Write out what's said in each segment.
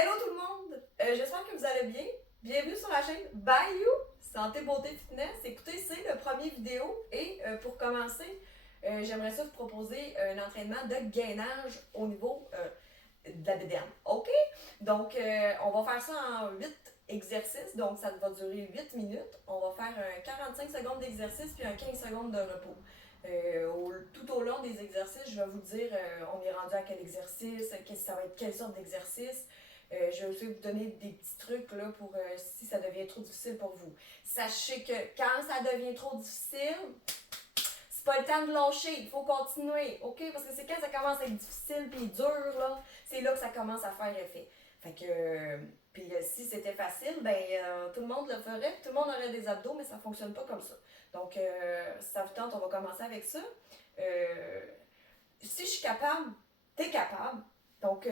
Hello tout le monde! J'espère que vous allez bien. Bienvenue sur la chaîne Bayou Santé Beauté Fitness. Écoutez, c'est le premier vidéo et pour commencer, j'aimerais ça vous proposer un entraînement de gainage au niveau de la bédaine. OK? Donc, on va faire ça en 8 exercices. Donc, ça va durer 8 minutes. On va faire un 45 secondes d'exercice puis un 15 secondes de repos. Tout au long des exercices, je vais vous dire on est rendu à quel exercice, ça va être quelle sorte d'exercice. Je vais aussi vous donner des petits trucs là, pour si ça devient trop difficile pour vous. Sachez que quand ça devient trop difficile, c'est pas le temps de lâcher, il faut continuer, ok? Parce que c'est quand ça commence à être difficile puis dur, là, c'est là que ça commence à faire effet. Fait que, si c'était facile, tout le monde le ferait, tout le monde aurait des abdos, mais ça fonctionne pas comme ça. Donc, si ça vous tente, on va commencer avec ça. Si je suis capable, t'es capable. Donc,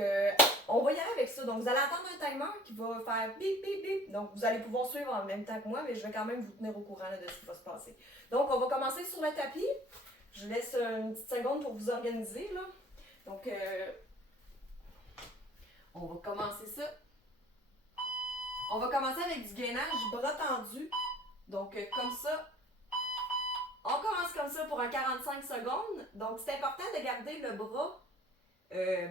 on va y aller avec ça. Donc, vous allez attendre un timer qui va faire bip, bip, bip. Donc, vous allez pouvoir suivre en même temps que moi, mais je vais quand même vous tenir au courant là, de ce qui va se passer. Donc, on va commencer sur le tapis. Je vous laisse une petite seconde pour vous organiser, là. Donc, on va commencer ça. On va commencer avec du gainage bras tendu. Donc, comme ça. On commence comme ça pour un 45 secondes. Donc, c'est important de garder le bras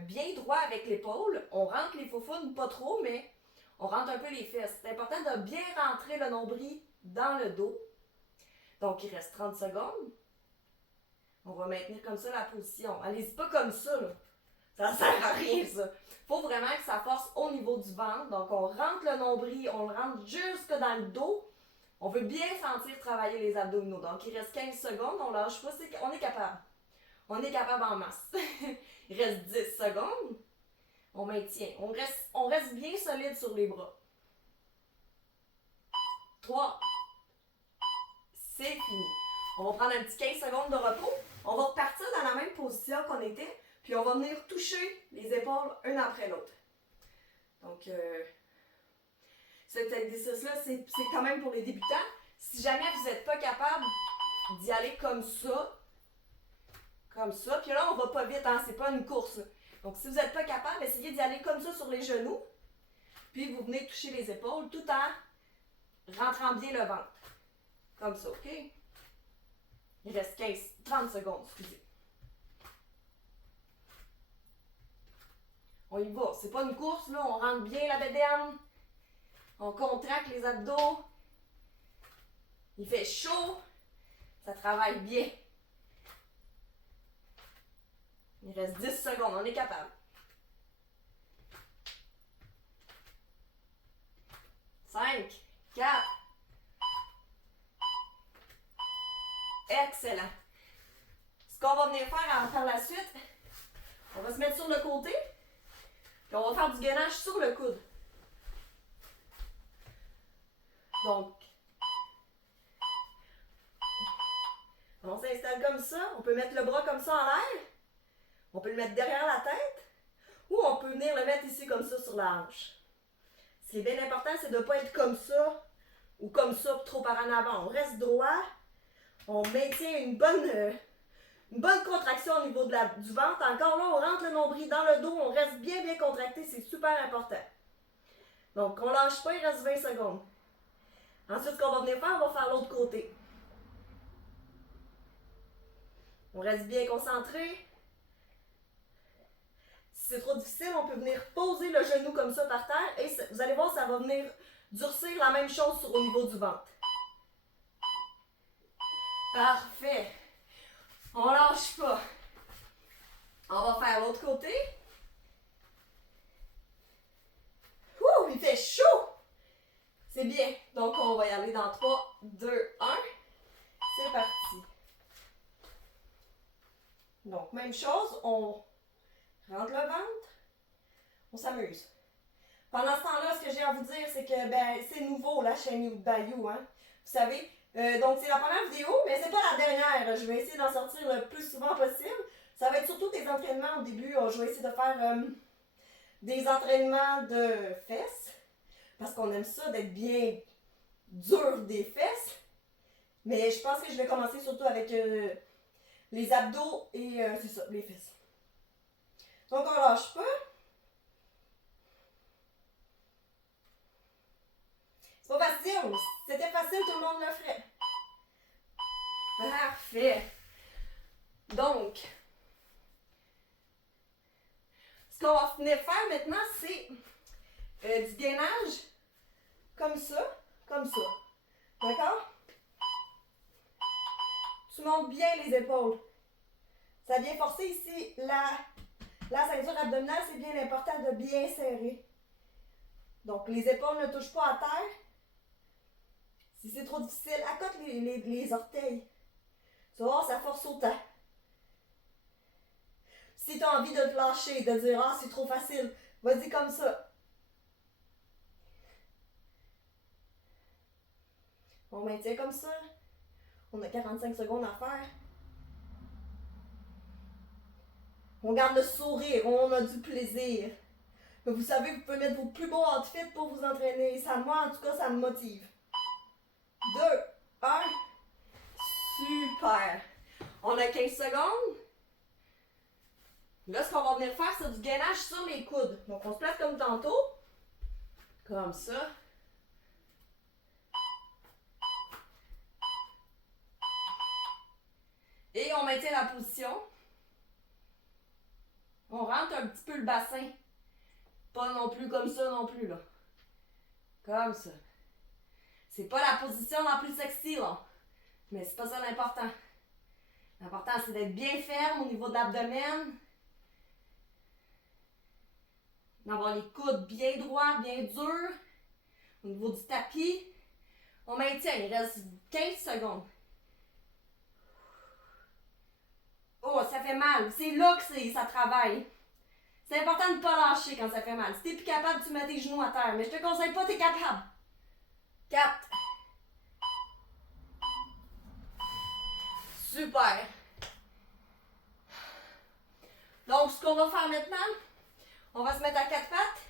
bien droit avec l'épaule. On rentre les faufounes, pas trop, mais on rentre un peu les fesses. C'est important de bien rentrer le nombril dans le dos. Donc, il reste 30 secondes. On va maintenir comme ça la position. Allez-y pas comme ça, là. Ça sert à rien, ça. Faut vraiment que ça force au niveau du ventre. Donc, on rentre le nombril, on le rentre jusque dans le dos. On veut bien sentir travailler les abdominaux. Donc, il reste 15 secondes. On lâche pas. On est capable. On est capable en masse. Il reste 10 secondes. On maintient. On reste bien solide sur les bras. 3. C'est fini. On va prendre un petit 15 secondes de repos. On va repartir dans la même position qu'on était. Puis on va venir toucher les épaules une après l'autre. Donc, cet exercice-là, c'est quand même pour les débutants. Si jamais vous n'êtes pas capable d'y aller comme ça, puis là, on va pas vite, hein, c'est pas une course. Donc, si vous n'êtes pas capable, essayez d'y aller comme ça sur les genoux. Puis, vous venez toucher les épaules tout en rentrant bien le ventre. Comme ça, OK? Il reste 30 secondes, excusez. On y va. C'est pas une course, là. On rentre bien la bédaine. On contracte les abdos. Il fait chaud. Ça travaille bien. Il reste 10 secondes. On est capable. 5, 4. Excellent. Ce qu'on va venir faire par la suite, on va se mettre sur le côté. Puis on va faire du gainage sur le coude. Donc, on s'installe comme ça. On peut mettre le bras comme ça en l'air. On peut le mettre derrière la tête. Ou on peut venir le mettre ici comme ça sur la hanche. Ce qui est bien important, c'est de ne pas être comme ça ou comme ça trop par en avant. On reste droit. On maintient une bonne contraction au niveau du ventre. Encore là, on rentre le nombril dans le dos. On reste bien contracté. C'est super important. Donc, on ne lâche pas. Il reste 20 secondes. Ensuite, ce qu'on va venir faire, on va faire l'autre côté. On reste bien concentré. Si c'est trop difficile, on peut venir poser le genou comme ça par terre. Et vous allez voir, ça va venir durcir la même chose au niveau du ventre. Parfait. On lâche pas. On va faire l'autre côté. Ouh, il fait chaud. C'est bien. Donc, on va y aller dans 3, 2, 1. C'est parti. Donc, même chose. On rentre le ventre. On s'amuse. Pendant ce temps-là, ce que j'ai à vous dire, c'est que c'est nouveau, la chaîne Bayou. Hein? Vous savez, donc c'est la première vidéo, mais c'est pas la dernière. Je vais essayer d'en sortir le plus souvent possible. Ça va être surtout des entraînements au début. Je vais essayer de faire des entraînements de fesses. Parce qu'on aime ça d'être bien dur des fesses. Mais je pense que je vais commencer surtout avec les abdos et c'est ça, les fesses. Donc on lâche pas. répétitions. Si c'était facile, tout le monde le ferait. Parfait. Donc, ce qu'on va venir faire maintenant, c'est du gainage comme ça. D'accord? Tu montes bien les épaules. Ça vient forcer ici la ceinture abdominale, c'est bien important de bien serrer. Donc, les épaules ne touchent pas à terre. Si c'est trop difficile, accote les orteils. Tu vas voir, ça force autant. Si tu as envie de te lâcher, de dire « Ah, c'est trop facile », vas-y comme ça. On maintient comme ça. On a 45 secondes à faire. On garde le sourire, on a du plaisir. Mais vous savez, vous pouvez mettre vos plus beaux outfits pour vous entraîner. Ça, moi, en tout cas, ça me motive. 2, 1. Super. On a 15 secondes. Là, ce qu'on va venir faire, c'est du gainage sur les coudes. Donc, on se place comme tantôt. Comme ça. Et on maintient la position. On rentre un petit peu le bassin. Pas non plus comme ça non plus, là. Comme ça. C'est pas la position la plus sexy, là. Mais c'est pas ça l'important. L'important, c'est d'être bien ferme au niveau de l'abdomen. D'avoir les coudes bien droits, bien durs. Au niveau du tapis. On maintient, il reste 15 secondes. Oh, ça fait mal. C'est là que ça travaille. C'est important de ne pas lâcher quand ça fait mal. Si t'es plus capable, tu mets tes genoux à terre. Mais je te conseille pas, t'es capable. 4. Super. Donc, ce qu'on va faire maintenant, on va se mettre à 4 pattes.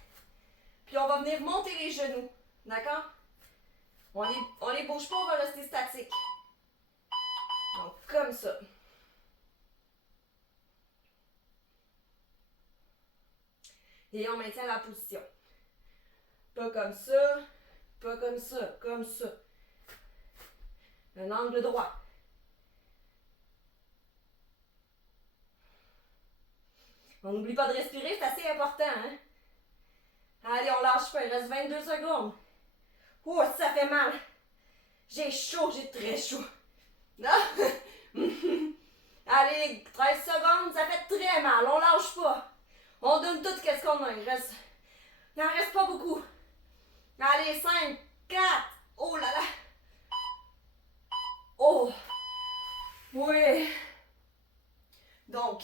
Puis on va venir monter les genoux. D'accord? On les bouge pas, on va rester statique. Donc, comme ça. Et on maintient la position. Pas comme ça, pas comme ça, comme ça. Un angle droit. On n'oublie pas de respirer, c'est assez important, hein? Allez, on lâche pas, il reste 22 secondes. Oh, ça fait mal. J'ai chaud, j'ai très chaud. Allez, 13 secondes, ça fait très mal, on lâche pas. On donne tout ce qu'on a, il en reste pas beaucoup. Allez, 5, 4, oh là là. Oh, oui. Donc,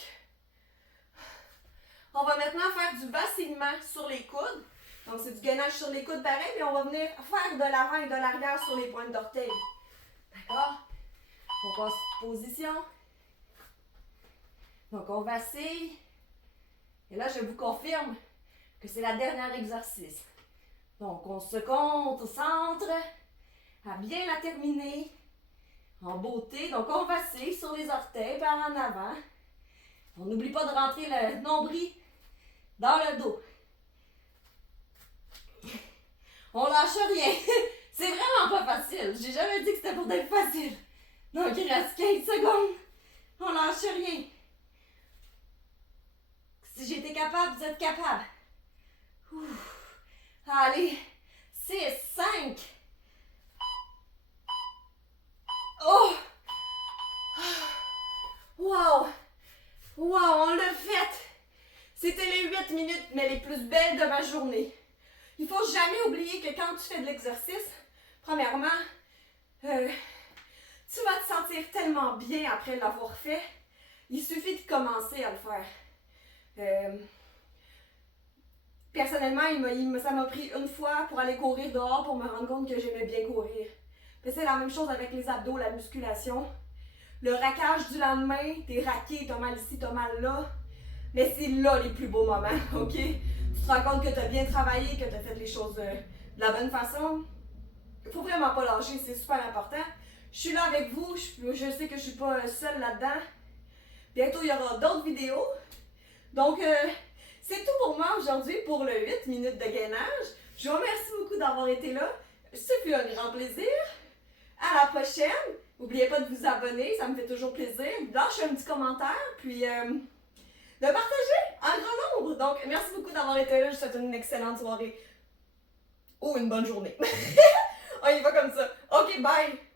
on va maintenant faire du vacillement sur les coudes. Donc, c'est du gainage sur les coudes pareil, mais on va venir faire de l'avant et de l'arrière sur les pointes d'orteil. D'accord? On passe position. Donc, on vacille. Et là, je vous confirme que c'est la dernière exercice. Donc, on se concentre à bien la terminer en beauté. Donc, on vacille sur les orteils par en avant. On n'oublie pas de rentrer le nombril dans le dos. On lâche rien. C'est vraiment pas facile. J'ai jamais dit que c'était pour être facile. Donc, il reste 15 secondes. On lâche rien. Si j'étais capable, vous êtes capable. Ouf. Allez. 6, 5. Oh! Wow! Wow, on l'a fait! C'était les 8 minutes, mais les plus belles de ma journée. Il faut jamais oublier que quand tu fais de l'exercice, premièrement, tu vas te sentir tellement bien après l'avoir fait. Il suffit de commencer à le faire. Personnellement, ça m'a pris une fois pour aller courir dehors pour me rendre compte que j'aimais bien courir. C'est la même chose avec les abdos, la musculation. Le raquage du lendemain, t'es raqué, t'as mal ici, t'as mal là. Mais c'est là les plus beaux moments, ok? Tu te rends compte que t'as bien travaillé, que t'as fait les choses de la bonne façon. Faut vraiment pas lâcher, c'est super important. Je suis là avec vous, je sais que je suis pas seule là-dedans. Bientôt, il y aura d'autres vidéos. Donc, c'est tout pour moi aujourd'hui pour le 8 minutes de gainage. Je vous remercie beaucoup d'avoir été là. ce fut un grand plaisir. À la prochaine. N'oubliez pas de vous abonner, ça me fait toujours plaisir. Lâchez un petit commentaire, puis de partager en grand nombre. Donc, merci beaucoup d'avoir été là. Je vous souhaite une excellente soirée. Ou une bonne journée. On y va comme ça. Ok, bye!